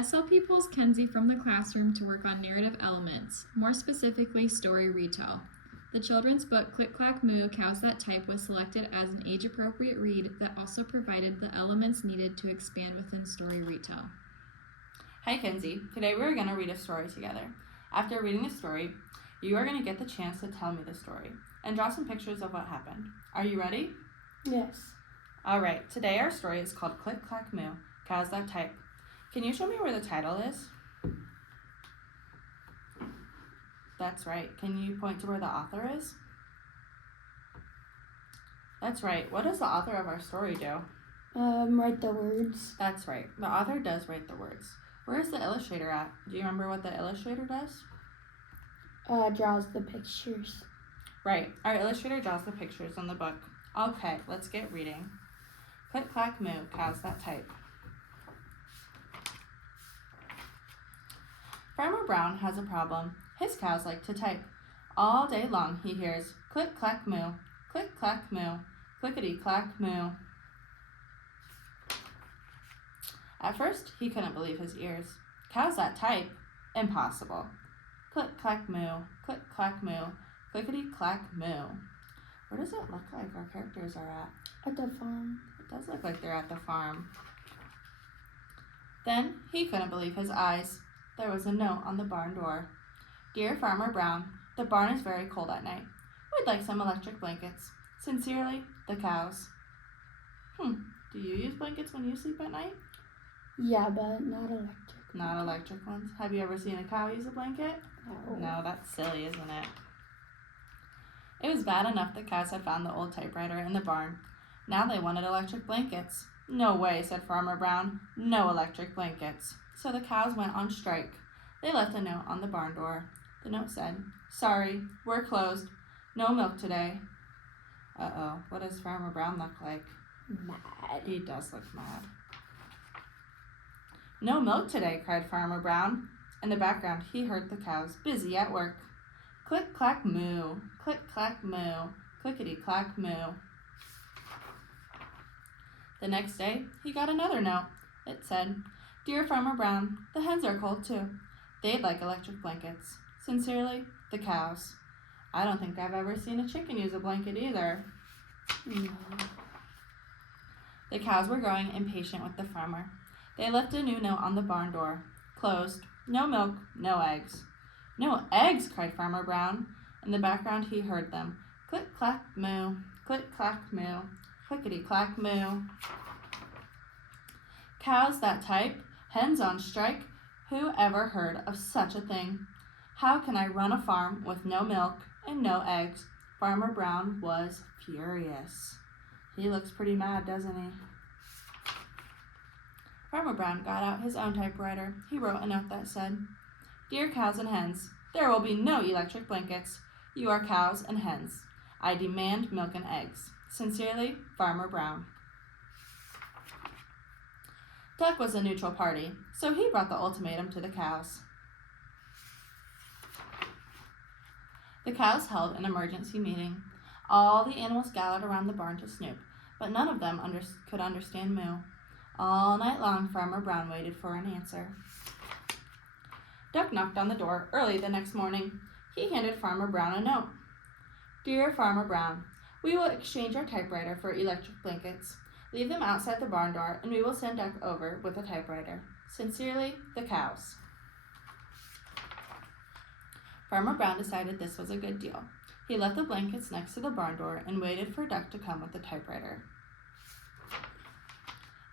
SLP pulls Kenzie from the classroom to work on narrative elements, more specifically story retell. The children's book Click Clack Moo, Cows That Type was selected as an age-appropriate read that also provided the elements needed to expand within story retell. Hi Kenzie, today we're going to read a story together. After reading the story, you are going to get the chance to tell me the story and draw some pictures of what happened. Are you ready? Yes. Alright, today our story is called Click Clack Moo, Cows That Type. Can you show me where the title is? That's right. Can you point to where the author is? That's right. What does the author of our story do? Write the words. That's right. The author does write the words. Where is the illustrator at? Do you remember what the illustrator does? Draws the pictures. Right. Our illustrator draws the pictures on the book. Okay, let's get reading. Click Clack Moo, Cows That Type. Farmer Brown has a problem. His cows like to type. All day long he hears click clack moo, click clack moo, clickety clack moo. At first he couldn't believe his ears. Cows that type? Impossible. Click clack moo, click clack moo, clickety clack moo. Where does it look like our characters are at? At the farm. It does look like they're at the farm. Then he couldn't believe his eyes. There was a note on the barn door. Dear Farmer Brown, the barn is very cold at night. We'd like some electric blankets. Sincerely, the cows. Do you use blankets when you sleep at night? Yeah, but not electric. Not electric ones. Have you ever seen a cow use a blanket? No. No, that's silly, isn't it? It was bad enough the cows had found the old typewriter in the barn. Now they wanted electric blankets. No way, said Farmer Brown. No electric blankets. So the cows went on strike. They left a note on the barn door. The note said, Sorry, we're closed. No milk today. Uh-oh, what does Farmer Brown look like? Mad. He does look mad. No milk today, cried Farmer Brown. In the background, he heard the cows busy at work. Click, clack, moo. Click, clack, moo. Clickety, clack, moo. The next day, he got another note. It said, Dear Farmer Brown, the hens are cold too. They'd like electric blankets. Sincerely, the cows. I don't think I've ever seen a chicken use a blanket either. No. The cows were growing impatient with the farmer. They left a new note on the barn door. Closed. No milk, no eggs. No eggs, cried Farmer Brown. In the background, he heard them. Click, clack, moo. Click, clack, moo. Clickety, clack, moo. Cows that type? Hens on strike? Who ever heard of such a thing? How can I run a farm with no milk and no eggs? Farmer Brown was furious. He looks pretty mad, doesn't he? Farmer Brown got out his own typewriter. He wrote a note that said, Dear cows and hens, there will be no electric blankets. You are cows and hens. I demand milk and eggs. Sincerely, Farmer Brown. Duck was a neutral party, so he brought the ultimatum to the cows. The cows held an emergency meeting. All the animals gathered around the barn to snoop, but none of them could understand moo. All night long, Farmer Brown waited for an answer. Duck knocked on the door early the next morning. He handed Farmer Brown a note. Dear Farmer Brown, we will exchange our typewriter for electric blankets. Leave them outside the barn door, and we will send Duck over with a typewriter. Sincerely, the cows. Farmer Brown decided this was a good deal. He left the blankets next to the barn door and waited for Duck to come with the typewriter.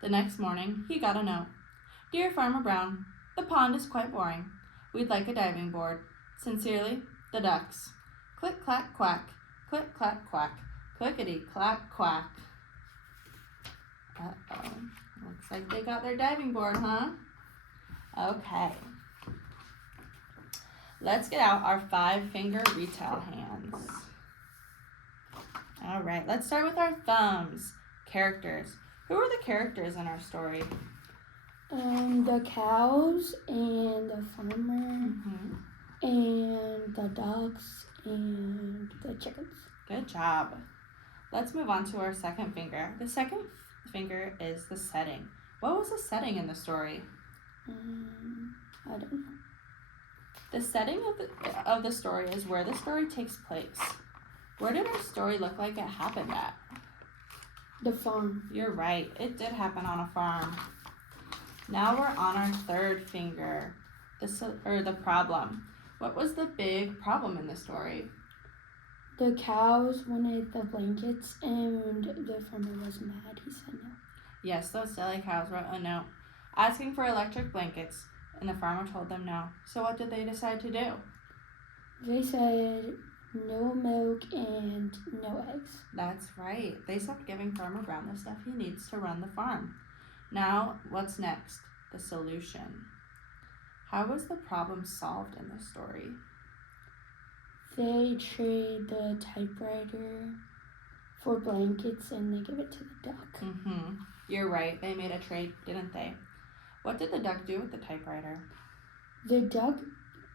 The next morning, he got a note. Dear Farmer Brown, the pond is quite boring. We'd like a diving board. Sincerely, the ducks. Click, clack, quack. Click, clack, quack. Clickety, clack, quack. Uh-oh. Looks like they got their diving board, huh? Okay. Let's get out our 5-finger retell hands. All right, let's start with our thumbs. Characters. Who are the characters in our story? The cows and the farmer and the ducks and the chickens. Good job. Let's move on to our second finger. The second finger is the setting. What was the setting in the story? I don't know. The setting of the story is where the story takes place. Where did our story look like it happened at? The farm. You're right. It did happen on a farm. Now we're on our third finger. The problem. What was the big problem in the story? The cows wanted the blankets, and the farmer was mad. He said no. Yes, those silly cows wrote a note asking for electric blankets, and the farmer told them no. So what did they decide to do? They said no milk and no eggs. That's right. They stopped giving Farmer Brown the stuff he needs to run the farm. Now, what's next? The solution. How was the problem solved in this story? They trade the typewriter for blankets, and they give it to the duck. You're right. They made a trade, didn't they? What did the duck do with the typewriter? The duck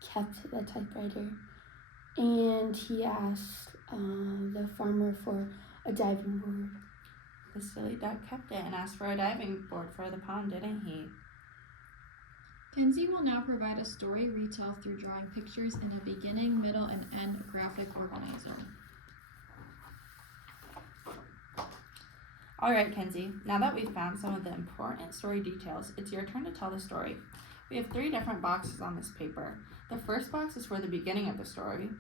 kept the typewriter, and he asked the farmer for a diving board. The silly duck kept it and asked for a diving board for the pond, didn't he? Kenzie will now provide a story retell through drawing pictures in a beginning, middle, and end graphic organizer. All right, Kenzie, now that we've found some of the important story details, it's your turn to tell the story. We have 3 different boxes on this paper. The first box is for the beginning of the story,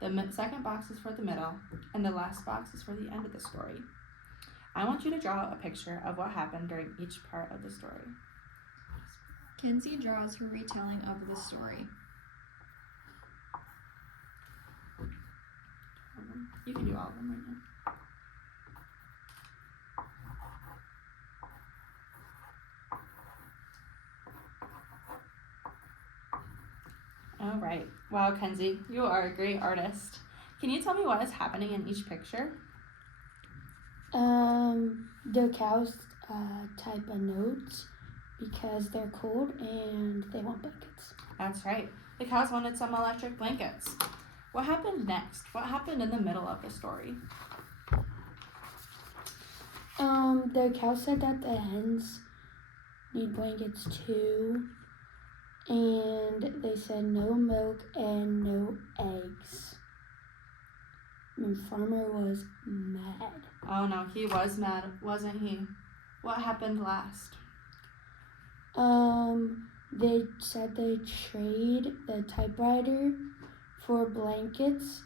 the second box is for the middle, and the last box is for the end of the story. I want you to draw a picture of what happened during each part of the story. Kenzie draws her retelling of the story. You can do all of them right now. All right. Wow, Kenzie, you are a great artist. Can you tell me what is happening in each picture? The cows type a note because they're cold and they want blankets. That's right. The cows wanted some electric blankets. What happened next? What happened in the middle of the story? The cow said that the hens need blankets too, and they said no milk and no eggs. And farmer was mad. Oh no, he was mad, wasn't he? What happened last? They said they trade the typewriter for blankets,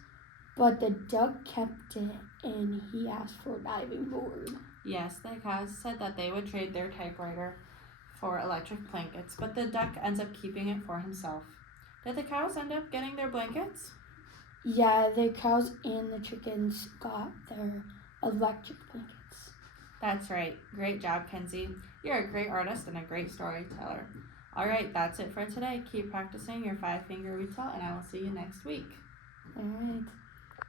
but the duck kept it and he asked for a diving board. Yes, the cows said that they would trade their typewriter for electric blankets, but the duck ends up keeping it for himself. Did the cows end up getting their blankets? Yeah, the cows and the chickens got their electric blankets. That's right. Great job, Kenzie. You're a great artist and a great storyteller. All right, that's it for today. Keep practicing your 5-finger retell, and I will see you next week. All right.